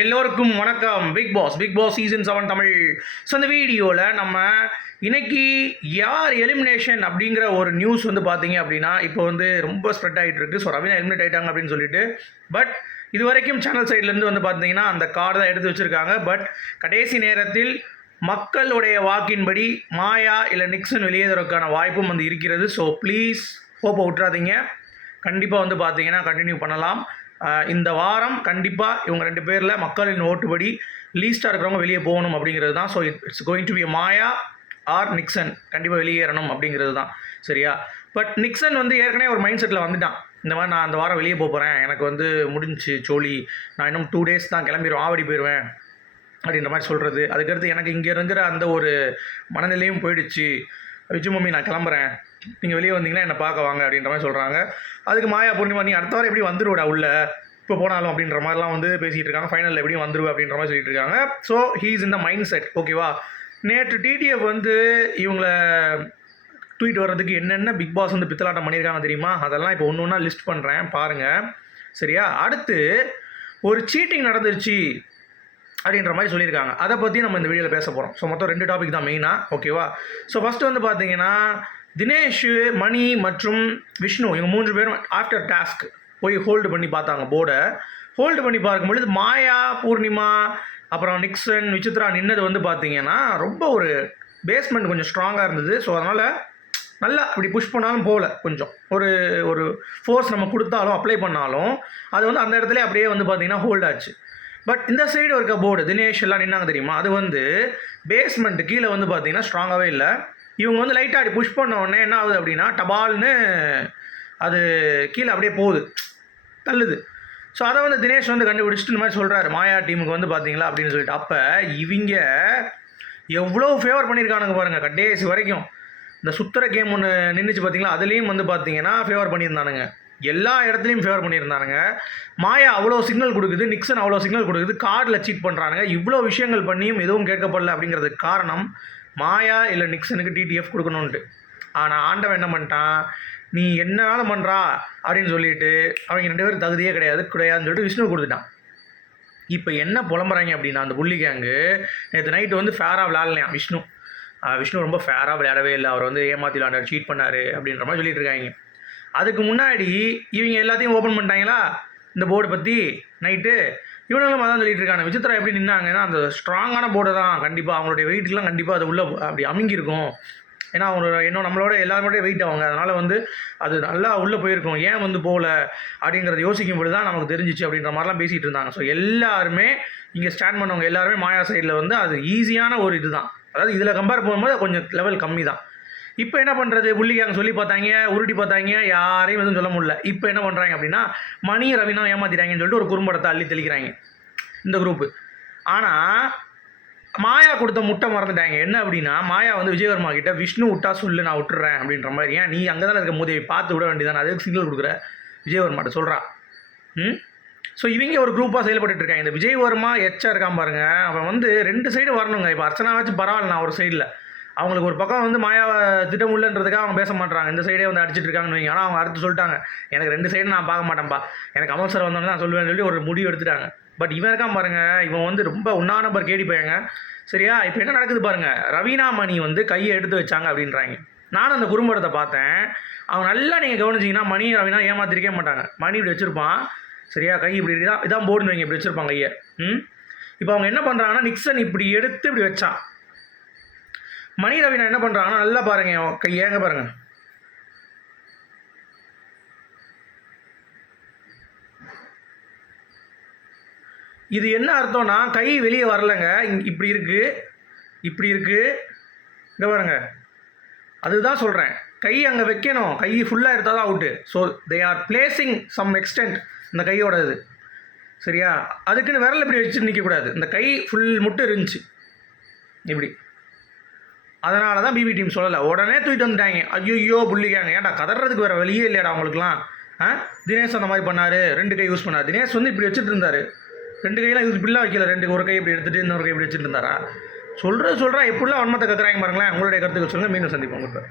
எல்லோருக்கும் வணக்கம். Bigg Boss Bigg Boss season seven Tamil. So இந்த வீடியோவில் நம்ம இன்னைக்கு யார் எலிமினேஷன் அப்படிங்கிற ஒரு நியூஸ் வந்து பார்த்தீங்க அப்படின்னா இப்போ வந்து ரொம்ப ஸ்ப்ரெட் ஆகிட்டு இருக்கு ஸோ ரவீனா எலிமினேட் ஆகிட்டாங்க அப்படின்னு சொல்லிட்டு. பட் இது வரைக்கும் சேனல் சைட்லேருந்து வந்து பார்த்தீங்கன்னா அந்த கார்டு தான் எடுத்து வச்சுருக்காங்க. பட் கடைசி நேரத்தில் மக்களுடைய வாக்கின்படி மாயா இல்லை நிக்சன் வெளியேறதுக்கான வாய்ப்பும் வந்து இருக்கிறது. ஸோ ப்ளீஸ் ஹோப்பை விட்டுறாதீங்க. கண்டிப்பாக வந்து பார்த்தீங்கன்னா கண்டினியூ பண்ணலாம். இந்த வாரம் கண்டிப்பாக இவங்க ரெண்டு பேரில் மக்களின் ஓட்டுபடி லீஸ்ட்டாக இருக்கிறவங்க வெளியே போகணும் அப்படிங்கிறது தான். So it's going to be Maya or Nixon கண்டிப்பாக வெளியேறணும் அப்படிங்கிறது தான். சரியா? பட் நிக்சன் வந்து ஏற்கனவே ஒரு மைண்ட் செட்டில் வந்துட்டான். இந்த மாதிரி நான் அந்த வாரம் வெளியே போகிறேன் எனக்கு வந்து முடிஞ்சுச்சு சோழி. நான் இன்னும் டூ டேஸ் தான் கிளம்பிடுவேன் ஆவடி போயிடுவேன் அப்படின்ற மாதிரி சொல்கிறது அதுக்கடுத்து எனக்கு இங்கே இருக்கிற அந்த ஒரு மனநிலையும் போயிடுச்சு. விஜய் மம்மி நான் கிளம்புறேன். நீங்கள் வெளியே வந்தீங்கன்னா என்னை பார்க்க வாங்க அப்படின்ற மாதிரி சொல்கிறாங்க அதுக்கு மாயா பூர்ணிமா நீ அடுத்த வாரம் எப்படி வந்துருவடா உள்ள? இப்போ போனாலும் அப்படின்ற மாதிரிலாம் வந்து பேசிகிட்டு இருக்காங்க. ஃபைனலில் எப்படியும் வந்துருவ அப்படின்ற மாதிரி சொல்லிட்டு இருக்காங்க. ஸோ ஹீஸ் இந்த மைண்ட் செட் ஓகேவா நேற்று டிடிஎஃப் வந்து இவங்கள ட்வீட் வர்றதுக்கு என்னென்ன பிக் பாஸ் வந்து பித்தலாட்டம் பண்ணியிருக்காங்க தெரியுமா? அதெல்லாம் இப்போ ஒன்று ஒன்றா லிஸ்ட் பண்ணுறேன் பாருங்கள் சரியா? அடுத்து ஒரு சீட்டிங் நடந்துருச்சு அப்படின்ற மாதிரி சொல்லியிருக்காங்க. அதை பற்றி நம்ம இந்த வீடியோவில் பேச போகிறோம் ஸோ மொத்தம் ரெண்டு டாபிக் தான் மெயினாக ஓகேவா ஸோ ஃபஸ்ட்டு வந்து பார்த்தீங்கன்னா தினேஷ் மணி மற்றும் விஷ்ணு இவங்க மூன்று பேரும் ஆஃப்டர் டாஸ்க் போய் ஹோல்டு பண்ணி பார்த்தாங்க போர்டை ஹோல்டு பண்ணி பார்க்கும்பொழுது மாயா பூர்ணிமா அப்புறம் நிக்சன் விசித்ரா நின்னது வந்து பார்த்தீங்கன்னா ரொம்ப ஒரு பேஸ்மெண்ட் கொஞ்சம் ஸ்ட்ராங்காக இருந்தது. ஸோ அதனால் நல்லா அப்படி புஷ் பண்ணாலும் போகல கொஞ்சம். ஒரு ஒரு ஃபோர்ஸ் நம்ம கொடுத்தாலும் அப்ளை பண்ணாலும் அது வந்து அந்த இடத்துல அப்படியே வந்து பார்த்தீங்கன்னா ஹோல்ட் ஆச்சு. பட் இந்த சைடு இருக்க போர்டு தினேஷ் எல்லாம் நின்னாங்க தெரியுமா? அது வந்து பேஸ்மெண்ட்டு கீழே வந்து பார்த்தீங்கன்னா ஸ்ட்ராங்காகவே இல்லை. இவங்க வந்து லைட்டாக அப்படி புஷ் பண்ண உடனே என்ன ஆகுது அப்படின்னா டபால்னு அது கீழே அப்படியே போகுது. தள்ளுது. ஸோ அதை வந்து தினேஷ் வந்து கண்டுபிடிச்சிட்டு இந்த மாதிரி சொல்கிறாரு மாயா டீமுக்கு வந்து பார்த்தீங்களா அப்படின்னு சொல்லிட்டு. அப்போ இவங்க எவ்வளோ ஃபேவர் பண்ணியிருக்கானுங்க பாருங்கள் கடைசி வரைக்கும். இந்த சுத்துற கேம் ஒன்று நின்றுச்சு பார்த்தீங்களா அதுலேயும் வந்து பார்த்தீங்கன்னா ஃபேவர் பண்ணியிருந்தானுங்க. எல்லா இடத்துலையும் ஃபேவர் பண்ணியிருந்தானுங்க. மாயா அவ்வளோ சிக்னல் கொடுக்குது நிக்சன் அவ்வளோ சிக்னல் கொடுக்குது கார்டில் சீட் பண்ணுறானுங்க இவ்வளோ விஷயங்கள் பண்ணியும் எதுவும் கேட்கப்படல அப்படிங்கிறதுக்கு காரணம் மாயா இல்லை நிக்சனுக்கு டிடிஎஃப் கொடுக்கணுன்ட்டு ஆனால் ஆண்டவன் என்ன பண்ணிட்டான்? நீ என்ன வேலை பண்ணுறா அப்படின்னு சொல்லிட்டு அவங்க ரெண்டு பேரும் தகுதியே கிடையாது கிடையாதுன்னு சொல்லிட்டு விஷ்ணு கொடுத்துட்டான். இப்போ என்ன புலம்புறாங்க அப்படின்னா அந்த புள்ளி கேங்கு நேற்று நைட்டு வந்து ஃபேராக விளையாடலையாம் விஷ்ணு. விஷ்ணு ரொம்ப ஃபேராக விளையாடவே இல்லை. அவர் வந்து ஏமாற்றி விளையாண்டார் சீட் பண்ணார் அப்படின்ற மாதிரி சொல்லிட்டு இருக்காங்க. அதுக்கு முன்னாடி இவங்க எல்லாத்தையும் ஓப்பன் பண்ணிட்டாங்களா? இந்த போர்டு பற்றி நைட்டு இவனுங்களும் அதான் சொல்லிட்டு இருக்காங்க. விசித்ரா எப்படி நின்னாங்கன்னா அந்த ஸ்ட்ராங்கான போர்டு தான். கண்டிப்பாக அவங்களுடைய வெயிட்லாம் கண்டிப்பாக அது உள்ள அப்படி அமைங்கிருக்கும் ஏன்னா அவங்களோட இன்னும் நம்மளோட எல்லாருமே வெயிட் அவங்க. அதனால் வந்து அது நல்லா உள்ளே போயிருக்கும். ஏன் வந்து போகல? அப்படிங்கிறத யோசிக்கும் பொழுது தான் நமக்கு தெரிஞ்சிச்சு அப்படின்ற மாதிரிலாம் பேசிகிட்டு இருந்தாங்க. ஸோ எல்லாருமே இங்கே ஸ்டாண்ட் பண்ணவங்க எல்லாருமே மாயா சைடில் வந்து அது ஈஸியான ஒரு இதுதான். அதாவது இதில் கம்பேர் பண்ணும்போது கொஞ்சம் லெவல் கம்மி தான் இப்போ என்ன பண்ணுறது புள்ளிக்காங்க சொல்லி பார்த்தாங்க உருட்டி பார்த்தாங்க யாரையும் எதுவும் சொல்ல முடியல. இப்போ என்ன பண்ணுறாங்க அப்படின்னா மணி ரவினா ஏமாத்திட்டாங்கன்னு சொல்லிட்டு ஒரு குறும்படத்தை அள்ளி தெளிக்கிறாங்க. இந்த குரூப்பு ஆனால் மாயா கொடுத்த முட்டை மறந்துட்டாங்க. என்ன அப்படின்னா மாயா வந்து விஜயவர்மா கிட்ட விஷ்ணு விட்டா சொல்லு நான் விட்டுறேன் அப்படின்ற மாதிரி. ஏன்? நீ அங்கே தானே இருக்க மோதியை பார்த்து விட வேண்டியதானே அதுக்கு சிங்கிள் கொடுக்குற. விஜயவர்மாட்ட சொல்கிறா ம்? ஸோ இவங்க ஒரு குரூப்பாக செயல்பட்டு இருக்காங்க. இந்த விஜயவர்மா எச்சா இருக்கான் பாருங்க. அவன் வந்து ரெண்டு சைடு வரணுங்க. இப்போ அர்ச்சனா வச்சு பரவாயில்ல நான் ஒரு சைடில் அவங்களுக்கு ஒரு பக்கம் வந்து மாயாவை திட்டமுள்ளன்றதுக்காக அவங்க பேச மாட்டாங்க இந்த சைடே வந்து அடிச்சிட்டு இருக்காங்கன்னு வைங்க. ஆனால் அவங்க அடுத்து சொல்லிட்டாங்க எனக்கு ரெண்டு சைடு நான் பார்க்க மாட்டேன்ப்பா எனக்கு அமல் சார் வந்தோடனே நான் சொல்லுவேன்னு சொல்லி ஒரு முடிவு எடுத்துட்டாங்க. பட் இவன் இருக்கான் பாருங்கள் இவன் வந்து ரொம்ப உண்ணா நம்பர் கேடி போயாங்க. சரியா? இப்போ என்ன நடக்குது பாருங்கள் ரவீனா மணி வந்து கையை எடுத்து வச்சாங்க அப்படின்றாங்க. நானும் அந்த குறும்படத்தை பார்த்தேன். அவங்க நல்லா நீங்கள் கவனிச்சிங்கன்னா மணி ரவீனா ஏமாத்திருக்கே மாட்டாங்க. மணி இப்படி வச்சுருப்பான். சரியா? கை இப்படி இதான் இதான் போர்டுன்னு வைங்க. இப்படி வச்சுருப்பாங்க கையை. ம்? இப்போ அவங்க என்ன பண்ணுறாங்கன்னா நிக்சன் இப்படி எடுத்து இப்படி வச்சான். மணி ரவினா என்ன பண்ணுறான் நல்லா பாருங்க அவன் கை ஏங்க பாருங்க. இது என்ன அர்த்தம்னா கை வெளியே வரலங்க. இப்படி இருக்கு இப்படி இருக்கு. இங்கே பாருங்க. அதுதான் சொல்கிறேன் கை அங்கே வைக்கணும். கை ஃபுல்லாக எடுத்தால் தான் out so they are placing some extent இந்த கையோட இது சரியா? அதுக்குன்னு விரல் இப்படி வச்சு நிற்கக்கூடாது இந்த கை ஃபுல் முட்டு இருந்துச்சு. இப்படி. அதனால தான் பிபி டீம் சொல்லலை. உடனே தூக்கிட்டு வந்துட்டாங்க. ஐயோ புள்ளிக்காங்க ஏன்டா கதறதுக்கு வேறு வழியே இல்லையாடா அவங்களுக்குலாம் ஆ? தினேஷ் அந்த மாதிரி பண்ணார். ரெண்டு கை யூஸ் பண்ணார். தினேஷ் வந்து இப்படி வச்சுட்டு இருந்தார். ரெண்டு கையெல்லாம் இது இப்படிலாம் வைக்கல. ரெண்டு ஒரு கை இப்படி எடுத்துட்டு இன்னொரு கை இப்படி வச்சுட்டு இருந்தாரா? சொல்கிறது சொல்கிறா எப்படிலாம் வன்மத்தை கத்துறாங்க பாருங்களேன். உங்களுடைய கருத்துக்கள் சொல்லுங்கள் மீண்டும் சந்திப்போம். இப்போ